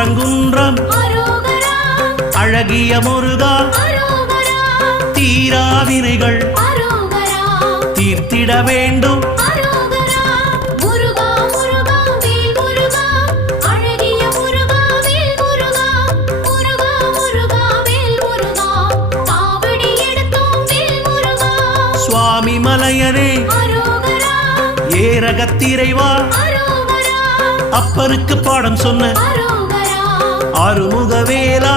திருப்பரங்குன்றம் அழகிய முருகா தீராவினைகள் தீர்த்திட வேண்டும் சுவாமி மலையனே ஏரகத்திரைவா அப்பனுக்கு பாடம் சொன்ன ஆறுமுகவேலா